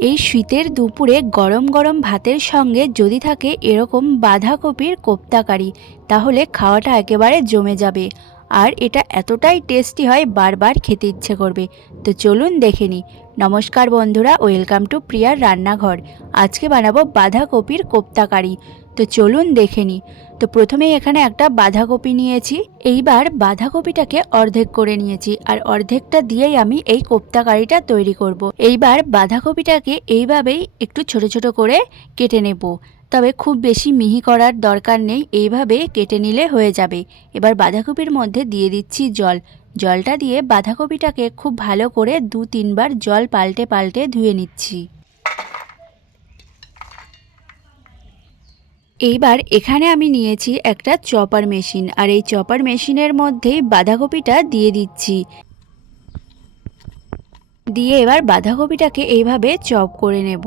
এই শীতের দুপুরে গরম গরম ভাতের সঙ্গে যদি থাকে এরকম বাঁধাকপির কোপ্তাকারি, তাহলে খাওয়াটা একেবারে জমে যাবে। আর এটা এতটাই টেস্টি হয় বারবার খেতে ইচ্ছে করবে। তো চলুন দেখে নিই। নমস্কার বন্ধুরা, ওয়েলকাম টু প্রিয়ার রান্নাঘর। আজকে বানাবো বাঁধাকপির কোপ্তাকারি। তো চলুন দেখে নিই তো প্রথমেই এখানে একটা বাঁধাকপি নিয়েছি। এইবার বাঁধাকপিটাকে অর্ধেক করে নিয়েছি আর অর্ধেকটা দিয়েই আমি এই কোপ্তা কারিটা তৈরি করব। এইবার বাঁধাকপিটাকে এইভাবেই একটু ছোট ছোট করে কেটে নেব। তবে খুব বেশি মিহি করার দরকার নেই, এইভাবে কেটে নিলে হয়ে যাবে। এবার বাঁধাকপির মধ্যে দিয়ে দিচ্ছি জল। জলটা দিয়ে বাঁধাকপিটাকে খুব ভালো করে দু তিনবার জল পাল্টে পাল্টে ধুয়ে নিচ্ছি। এইবার এখানে আমি নিয়েছি একটা চপার মেশিন, আর এই চপার মেশিনের মধ্যেই বাঁধাকপিটা দিয়ে দিচ্ছি। দিয়ে এবার বাঁধাকপিটাকে এইভাবে চপ করে নেব।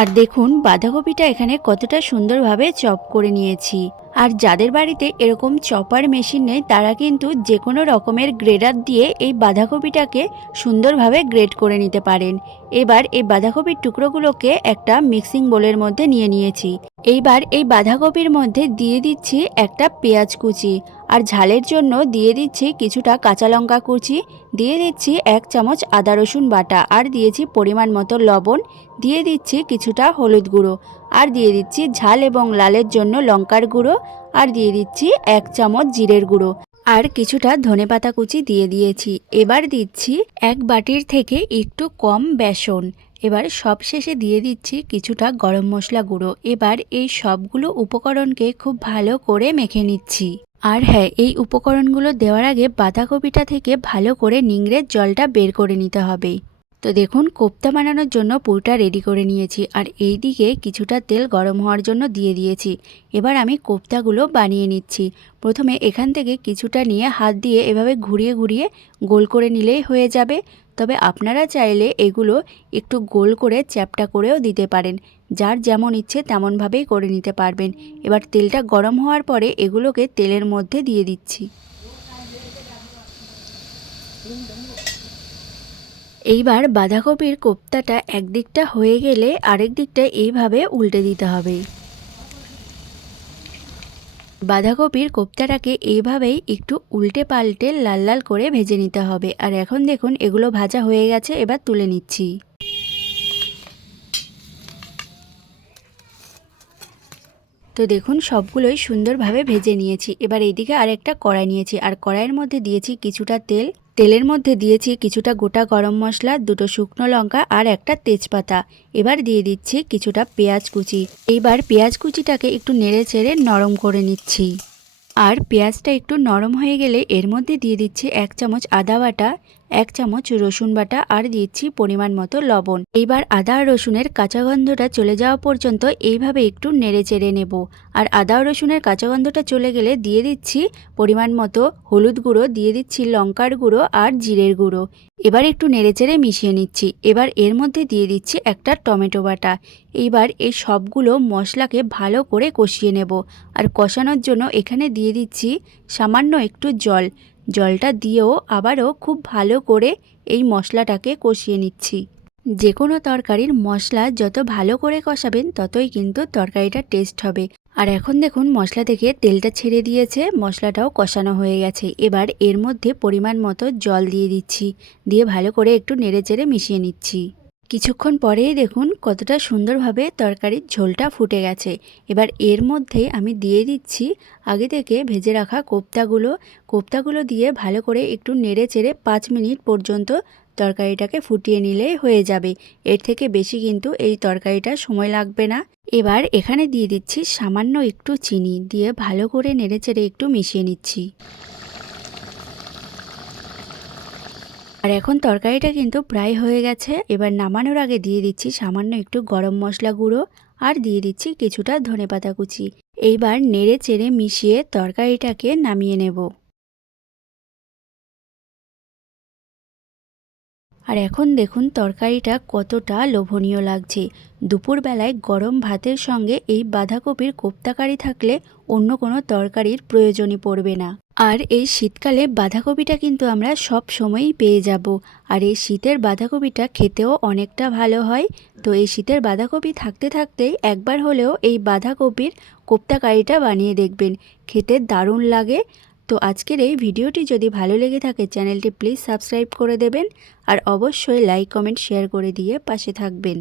আর দেখুন, বাঁধাকপিটা এখানে কতটা সুন্দরভাবে চপ করে নিয়েছি। আর যাদের বাড়িতে এরকম চপার মেশিন নেই, তারা কিন্তু যে কোনো রকমের গ্রেডার দিয়ে এই বাঁধাকপিটাকে সুন্দরভাবে গ্রেড করে নিতে পারেন। এবার এই বাঁধাকপির টুকরোগুলোকে একটা মিক্সিং বোলের মধ্যে নিয়ে নিয়েছি। এইবার এই বাঁধাকপির মধ্যে দিয়ে দিচ্ছি একটা পেঁয়াজ কুচি, আর ঝালের জন্য দিয়ে দিচ্ছি কিছুটা কাঁচা লঙ্কা কুচি, দিয়ে দিচ্ছি এক চামচ আদা রসুন বাটা, আর দিয়েছি পরিমাণ মতো লবণ, দিয়ে দিচ্ছি কিছুটা হলুদ গুঁড়ো। আর দিয়ে দিচ্ছি ঝাল এবং লালের জন্য লঙ্কার গুঁড়ো, আর দিয়ে দিচ্ছি এক চামচ জিরের গুঁড়ো। আর কিছুটা ধনেপাতা কুচি দিয়ে দিয়েছি। এবার দিচ্ছি এক বাটির থেকে একটু কম বেসন। এবার সব শেষে দিয়ে দিচ্ছি কিছুটা গরম মশলা গুঁড়ো। এবার এই সবগুলো উপকরণকে খুব ভালো করে মেখে নিচ্ছি। আর হ্যাঁ এই উপকরণগুলো দেওয়ার আগে বাঁধাকপিটা থেকে ভালো করে নিংড়ের জলটা বের করে নিতে হবে। তো দেখুন, কোপ্তা বানানোর জন্য পুরটা রেডি করে নিয়েছি আর এই দিকে কিছুটা তেল গরম হওয়ার জন্য দিয়ে দিয়েছি। এবার আমি কোপ্তাগুলো বানিয়ে নিচ্ছি। প্রথমে এখান থেকে কিছুটা নিয়ে হাত দিয়ে এভাবে ঘুরিয়ে ঘুরিয়ে গোল করে নিলেই হয়ে যাবে। তবে আপনারা চাইলে এগুলো একটু গোল করে চ্যাপটা করেও দিতে পারেন। যার যেমন ইচ্ছে তেমনভাবেই করে নিতে পারবেন। এবার তেলটা গরম হওয়ার পরে এগুলোকে তেলের মধ্যে দিয়ে দিচ্ছি। এইবার বাঁধাকপির কোপ্তাটা একদিকটা হয়ে গেলে আরেক দিকটা এইভাবে উল্টে দিতে হবে। বাঁধাকপির কোপ্তাটাকে এইভাবেই একটু উল্টে পাল্টে লাল লাল করে ভেজে নিতে হবে। আর এখন দেখুন, এগুলো ভাজা হয়ে গেছে, এবার তুলে নিচ্ছি। তো দেখুন, সবগুলোই সুন্দরভাবে ভেজে নিয়েছি। এবার এইদিকে আরেকটা কড়াই নিয়েছি। আর কড়াইয়ের মধ্যে দিয়েছি কিছুটা তেল। তেলের মধ্যে দিয়েছি কিছুটা গোটা গরম মশলা, দুটো শুকনো লঙ্কা আর একটা তেজপাতা। এবার দিয়ে দিচ্ছি কিছুটা পেঁয়াজ কুচি। এইবার পেঁয়াজ কুচিটাকে একটু নেড়ে চেড়ে নরম করে নিচ্ছি। আর পেঁয়াজটা একটু নরম হয়ে গেলে এর মধ্যে দিয়ে দিচ্ছি এক চামচ আদা বাটা এক চামচ রসুন বাটা আর দিচ্ছি পরিমাণ মতো লবণ। এইবার আদা আর রসুনের কাঁচা গন্ধটা চলে যাওয়া পর্যন্ত এইভাবে একটু নেড়ে চেড়ে নেব। আর আদা রসুনের কাঁচা গন্ধটা চলে গেলে দিয়ে দিচ্ছি পরিমাণ মতো হলুদ গুঁড়ো, দিয়ে দিচ্ছি লঙ্কার গুঁড়ো আর জিরের গুঁড়ো। এবার একটু নেড়ে চেড়ে মিশিয়ে নিচ্ছি। এবার এর মধ্যে দিয়ে দিচ্ছি একটা টমেটো বাটা। এইবার এই সবগুলো মশলাকে ভালো করে কষিয়ে নেব। আর কষানোর জন্য এখানে দিয়ে দিচ্ছি সামান্য একটু জল। জলটা দিয়েও আবারও খুব ভালো করে এই মশলাটাকে কষিয়ে নিচ্ছি। যে কোনো তরকারির মশলা যত ভালো করে কষাবেন, ততই কিন্তু তরকারিটা টেস্ট হবে। আর এখন দেখুন, মশলা থেকে তেলটা ছেড়ে দিয়েছে, মশলাটাও কষানো হয়ে গেছে। এবার এর মধ্যে পরিমাণ মতো জল দিয়ে দিচ্ছি, দিয়ে ভালো করে একটু নেড়ে চেড়ে মিশিয়ে নিচ্ছি। কিছুক্ষণ পরেই দেখুন কতটা সুন্দরভাবে তরকারির ঝোলটা ফুটে গেছে। এবার এর মধ্যে আমি দিয়ে দিচ্ছি আগে থেকে ভেজে রাখা কোপ্তাগুলো। কোপ্তাগুলো দিয়ে ভালো করে একটু নেড়ে চেড়ে পাঁচ মিনিট পর্যন্ত তরকারিটাকে ফুটিয়ে নিলেই হয়ে যাবে। এর থেকে বেশি কিন্তু এই তরকারিটা সময় লাগবে না। এবার এখানে দিয়ে দিচ্ছি সামান্য একটু চিনি দিয়ে ভালো করে নেড়ে চেড়ে একটু মিশিয়ে নিচ্ছি। আর এখন তরকারিটা কিন্তু প্রায় হয়ে গেছে। এবার নামানোর আগে দিয়ে দিচ্ছি সামান্য একটু গরম মশলা গুঁড়ো আর দিয়ে দিচ্ছি কিছুটা ধনেপাতা কুচি। এইবার নেড়ে চেড়ে মিশিয়ে তরকারিটাকে নামিয়ে নেব। আর এখন দেখুন তরকারিটা কতটা লোভনীয় লাগছে। দুপুরবেলায় গরম ভাতের সঙ্গে এই বাঁধাকপির কোপ্তাকারি থাকলে অন্য কোনো তরকারির প্রয়োজনই পড়বে না। আর এই শীতকালে বাঁধাকপিটা কিন্তু আমরা সব সময়ই পেয়ে যাব। আর এই শীতের বাঁধাকপিটা খেতেও অনেকটা ভালো হয়। তো এই শীতের বাঁধাকপি থাকতে থাকতেই একবার হলেও এই বাঁধাকপির কোপ্তাকারিটা বানিয়ে দেখবেন। খেতে দারুণ লাগে। তো আজকের এই ভিডিওটি যদি ভালো লেগে থাকে, চ্যানেলটি প্লিজ সাবস্ক্রাইব করে দেবেন আর অবশ্যই লাইক, কমেন্ট, শেয়ার করে দিয়ে পাশে থাকবেন।